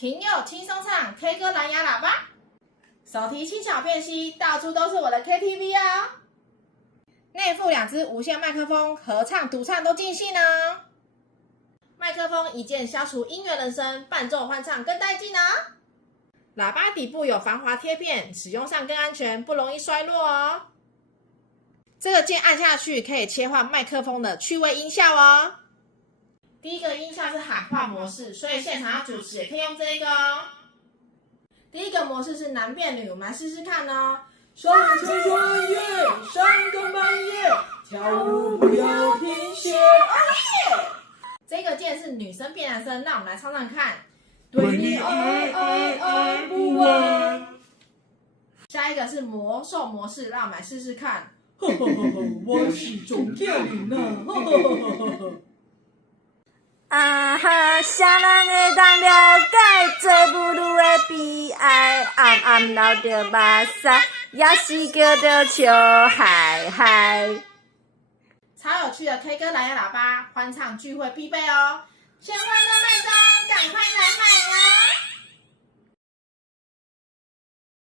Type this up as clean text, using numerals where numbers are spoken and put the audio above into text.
停右轻松唱 K 歌蓝牙喇叭，手提轻巧便携，到处都是我的 KTV 哦。内附2支无线麦克风，合唱、独唱都尽兴哦。麦克风一键消除音乐人声，伴奏欢唱更带劲哦。喇叭底部有防滑贴片，使用上更安全，不容易摔落哦。这个键按下去可以切换麦克风的趣味音效哦。第一个音效是喊话模式，所以现场要主持也可以用这个哦。第一个模式是男变女，我们来试试看哦。上车专业，三更半夜，跳舞不要停歇，哦耶！这个键是女生变男生，那我们来唱唱看。对你爱不完。下一个是魔兽模式，让我们来试试看。呵呵呵呵，我是钟嘉玲啊！呵呵呵呵呵。啊哈，啥人会当了解做母女的悲哀？暗暗流着目屎，也是叫着笑嗨嗨。超有趣的 K 歌蓝牙喇叭，欢唱聚会必备哦！先欢乐麦